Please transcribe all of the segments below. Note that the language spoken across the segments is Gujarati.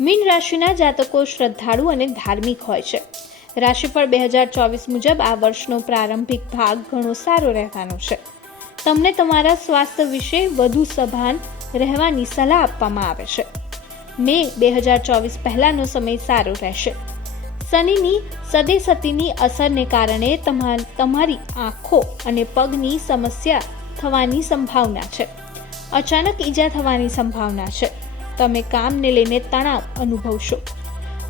મીન રાશિના જાતકો શ્રદ્ધાળુ અને ધાર્મિક હોય છે. રાશિફળ બે હજાર ચોવીસ મુજબ આ વર્ષનો પ્રારંભિક ભાગ ઘણો સારો રહેવાનો છે. તમને તમારા સ્વાસ્થ્ય વિશે વધુ સભાન રહેવાની સલાહ આપવામાં આવે છે. મે બે હજાર ચોવીસ પહેલાંનો સમય સારો રહેશે. શનિની સદેસતીની અસરને કારણે તમા- તમારી આંખો અને પગની સમસ્યા થવાની સંભાવના છે. અચાનક ઈજા થવાની સંભાવના છે. તમે કામને લઈને તણાવ અનુભવશો.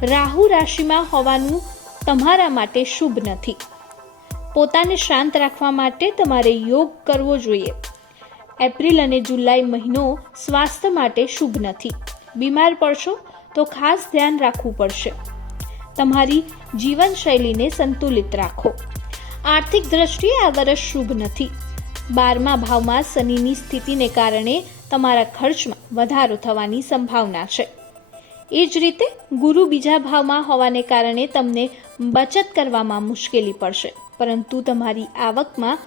રાહુ રાશિમાં હોવાનું તમારા માટે શુભ નથી. પોતાને શાંત રાખવા માટે તમારે યોગ કરવો જોઈએ. એપ્રિલ અને જુલાઈ મહિનો સ્વાસ્થ્ય માટે શુભ નથી. બીમાર પડશો તો ખાસ ધ્યાન રાખવું પડશે. તમારી જીવનશૈલીને સંતુલિત રાખો. આર્થિક દ્રષ્ટિએ આ વર્ષ શુભ નથી. બારમા ભાવમાં શનિની સ્થિતિને કારણે તમારા ખર્ચમાં વધારો થવાની સંભાવના છે. એ જ રીતે ગુરુ બીજા ભાવમાં હોવાને કારણે તમને બચત કરવામાં મુશ્કેલી પડશે. પરંતુ તમારી આવકમાં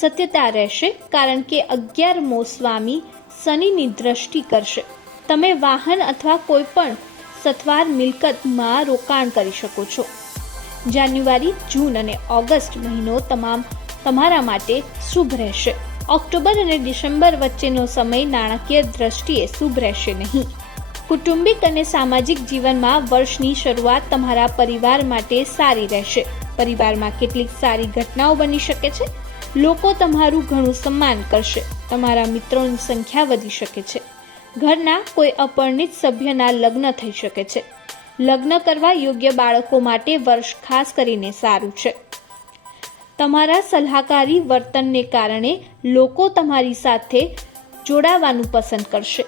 સત્યતા રહેશે કારણ કે અગિયારમો સ્વામી શનિની દ્રષ્ટિ કરશે. તમે વાહન અથવા કોઈ પણ સથવાર મિલકતમાં રોકાણ કરી શકો છો. જાન્યુઆરી, જૂન અને ઓગસ્ટ મહિનો તમામ તમારા માટે શુભ રહેશે. ઓક્ટોબર અને ડિસેમ્બર વચ્ચેનો સમય નાણાકીય દ્રષ્ટિએ શુભ રહેશે નહીં. કુટુંબિક અને સામાજિક જીવનમાં વર્ષની શરૂઆત તમારા પરિવાર માટે સારી રહેશે. પરિવારમાં કેટલીક સારી ઘટનાઓ બની શકે છે. લોકો તમારું ઘણું સન્માન કરશે. તમારા મિત્રોની સંખ્યા વધી શકે છે. ઘરના કોઈ અપરિણિત સભ્યના લગ્ન થઈ શકે છે. લગ્ન કરવા યોગ્ય બાળકો માટે વર્ષ ખાસ કરીને સારું છે. તમારા સલાહકારી વર્તનને કારણે લોકો તમારી સાથે જોડાવાનું પસંદ કરશે.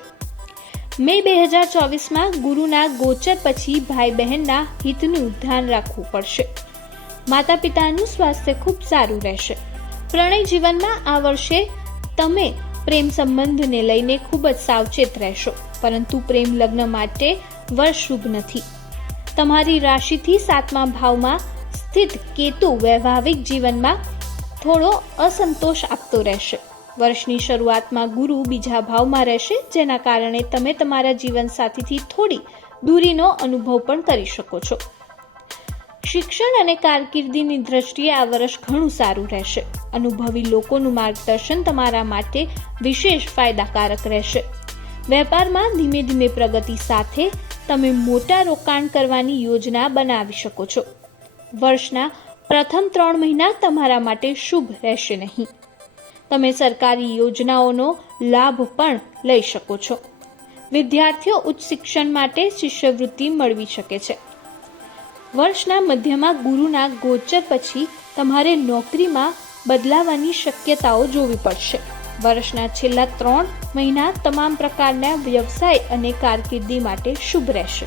મે બે હજાર ચોવીસમાં ગુરુના ગોચર પછી ભાઈ બહેનના હિતનું ધ્યાન રાખવું પડશે. માતા પિતાનું સ્વાસ્થ્ય ખૂબ સારું રહેશે. પ્રણય જીવનમાં આ વર્ષે તમે પ્રેમ સંબંધને લઈને ખૂબ જ સાવચેત રહેશો, પરંતુ પ્રેમ લગ્ન માટે વર્ષ શુભ નથી. તમારી રાશિથી સાતમા ભાવમાં સ્થિત કેતુ વૈવાહિક જીવનમાં થોડો અસંતોષ આપતો રહેશે. વર્ષની શરૂઆતમાં ગુરુ બીજા ભાવમાં રહેશે, જેના કારણે તમે તમારા જીવનસાથીથી થોડી દૂરીનો અનુભવ પણ કરી શકો છો. શિક્ષણ અને કારકિર્દીની દ્રષ્ટિએ આ વર્ષ ઘણું સારું રહેશે. અનુભવી લોકોનું માર્ગદર્શન તમારા માટે વિશેષ ફાયદાકારક રહેશે. વેપારમાં ધીમે ધીમે પ્રગતિ સાથે તમે મોટા રોકાણ કરવાની યોજના બનાવી શકો છો. વર્ષના પ્રથમ ત્રણ મહિના તમારા માટે શુભ રહેશે નહીં. તમે સરકારી યોજનાઓનો લાભ પણ લઈ શકો છો. વિદ્યાર્થીઓ ઉચ્ચ શિક્ષણ માટે શિષ્યવૃત્તિ મળવી શકે છે. વર્ષના મધ્યમાં ગુરુના ગોચર પછી તમારે નોકરીમાં બદલાવાની શક્યતાઓ જોવી પડશે. વર્ષના છેલ્લા ત્રણ મહિના તમામ પ્રકારના વ્યવસાય અને કારકિર્દી માટે શુભ રહેશે.